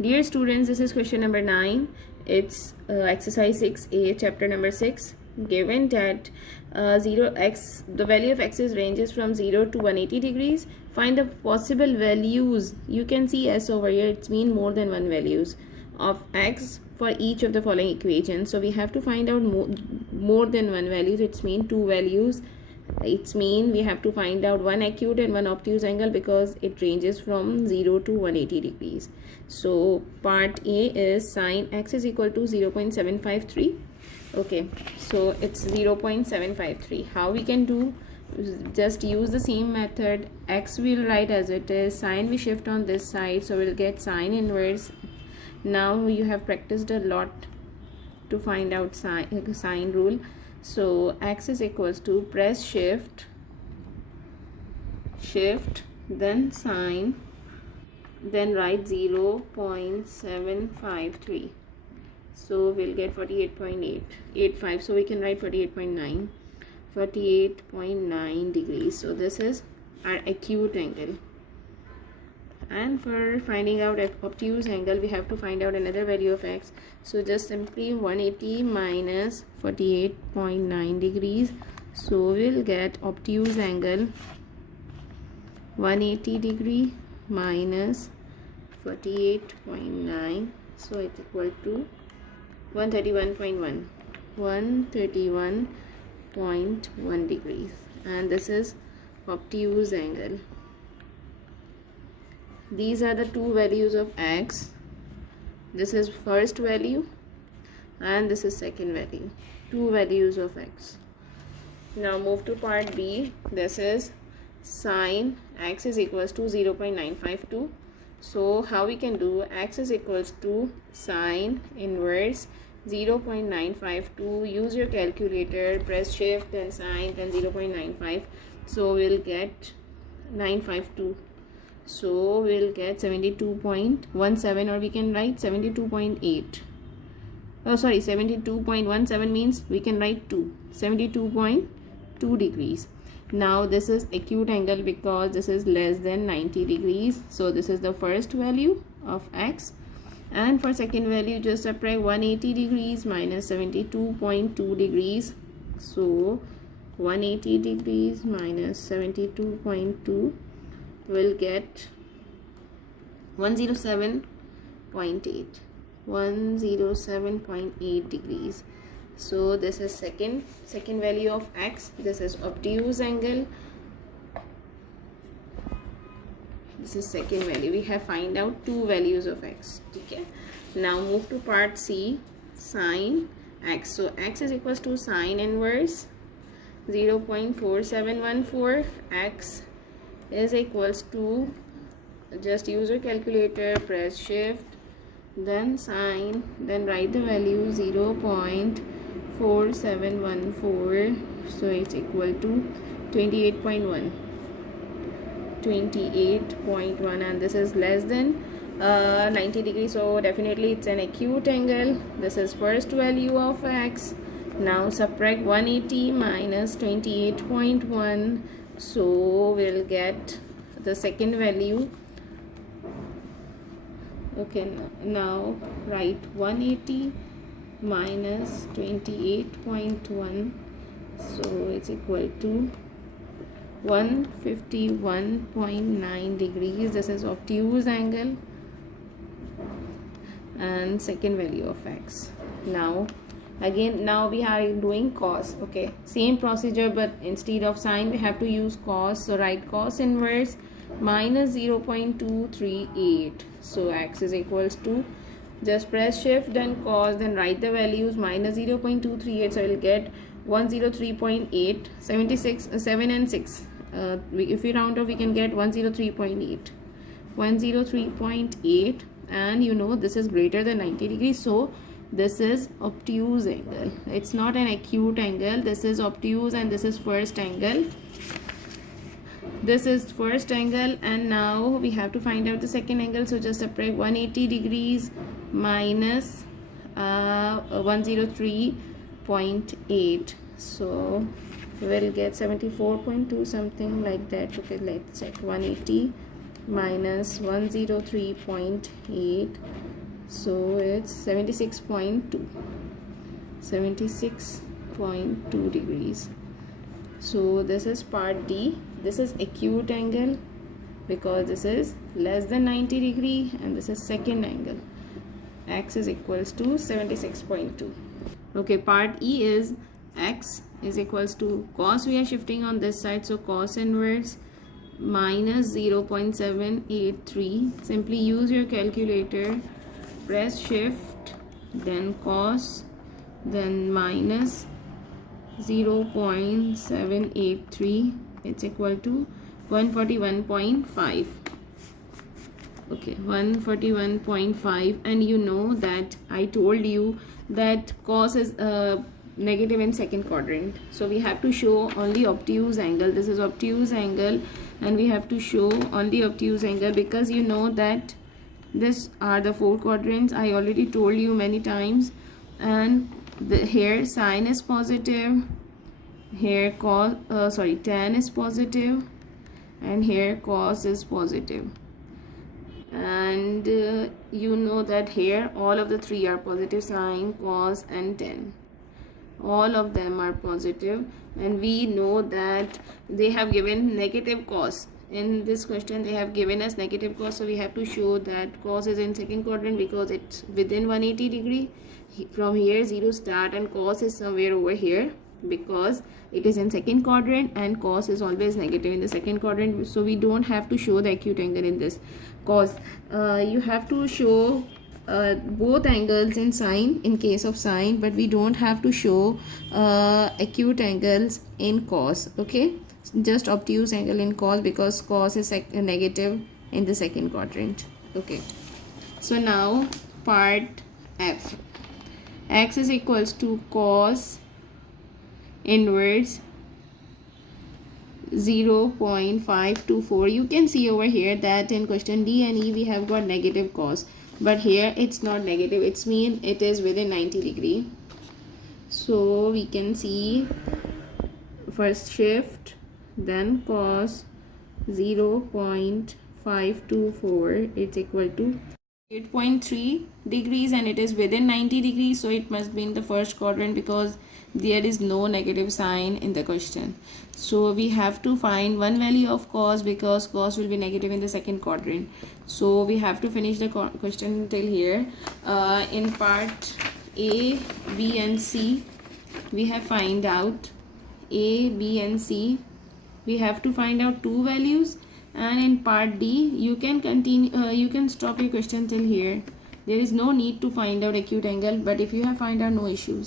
Dear students, this is question number 9. It's exercise 6a, chapter number 6. Given that 0x, the value of x is ranges from 0 to 180 degrees, find the possible values. You can see s over here, it's mean more than one values of x for each of the following equations. So we have to find out more than one values. It's mean two values. It's mean we have to find out one acute and one obtuse angle because it ranges from 0 to 180 degrees. So part A is sine x is equal to 0.753. Okay, so it's 0.753. How we can do? Just use the same method. X we'll write as it is, sine we shift on this side, so we'll get sine inverse. Now you have practiced a lot to find out sine rule. So x is equals to press shift then sine, then write 0.753. so we'll get 48.885. so we can write 48.9 degrees. So this is our acute angle. And for finding out obtuse angle, we have to find out another value of x. So just simply 180 minus 48.9 degrees. So we'll get obtuse angle 180 degree minus 48.9. So it's equal to 131.1 degrees. And this is obtuse angle. These are the two values of x. This is first value and this is second value. Two values of x. Now move to part B. This is sine x is equals to 0.952. So how we can do? X is equals to sine inverse 0.952. Use your calculator, press shift then sine then 0.95. So we'll get 952. So we'll get 72.17, or we can write 72.8. Oh sorry, 72.17 means we can write 2. 72.2 degrees. Now this is acute angle because this is less than 90 degrees. So this is the first value of x. And for second value, just subtract 180 degrees minus 72.2 degrees. So 180 degrees minus 72.2 will get 107.8 degrees. So this is second value of x. This is obtuse angle. This is second value. We have find out two values of x. Okay, now move to part C, sine x. So x is equals to sine inverse 0.4714. X is equals to, just use your calculator, press shift then sine, then write the value 0.4714. so it's equal to 28.1, and this is less than 90 degrees. So definitely it's an acute angle. This is first value of x. Now subtract 180 minus 28.1. so we'll get the second value. Okay, now write 180 minus 28.1. so it's equal to 151.9 degrees. This is obtuse angle and second value of x. Now again, now we are doing cos. Okay, same procedure, but instead of sine we have to use cos. So write cos inverse minus 0.238. so x is equals to, just press shift then cos, then write the values minus 0.238. so we'll get 103.8. 76 7 and 6, if we round off we can get 103.8. and you know this is greater than 90 degrees. So this is obtuse angle. It's not an acute angle. This is obtuse and this is first angle. This is first angle, and now we have to find out the second angle. So just subtract 180 degrees minus 103.8. so we'll get 74.2 something like that. Okay, let's check. 180 minus 103.8, so it's 76.2 degrees. So this is part D. This is acute angle because this is less than 90 degree, and this is second angle. X is equals to 76.2. Okay, part E is X is equals to cos. We are shifting on this side, so cos inverse minus 0.783. Simply use your calculator, press shift, then cos, then minus 0.783. It's equal to 141.5. Okay, 141.5. And you know that I told you that cos is negative in second quadrant, so we have to show only obtuse angle. This is obtuse angle, and we have to show only obtuse angle because you know that this are the four quadrants. I already told you many times. And here sine is positive, here cos tan is positive, and here cos is positive. And you know that here all of the three are positive: sine, cos, and tan. All of them are positive, and we know that they have given negative cos. In this question they have given us negative cos, so we have to show that cos is in second quadrant because it's within 180 degree. From here 0 start, and cos is somewhere over here because it is in second quadrant, and cos is always negative in the second quadrant, so we don't have to show the acute angle in this cos. You have to show both angles in sine in case of sine, but we don't have to show acute angles in cos. Okay, just obtuse angle in cos because cos is negative in the second quadrant. Okay, so now part F. X is equals to cos inverse 0.524. You can see over here that in question D and E we have got negative cos, but here it's not negative, it's mean it is within 90 degree. So we can see first shift, then cos 0.524, it's equal to 8.3 degrees, and it is within 90 degrees, so it must be in the first quadrant because there is no negative sign in the question. So we have to find one value of cos because cos will be negative in the second quadrant. So we have to finish the question till here. In part A, B, and C we have find out A, B, and C. We have to find out two values, and in part D you can continue, you can stop your question till here. There is no need to find out acute angle, but if you have find out, no issues.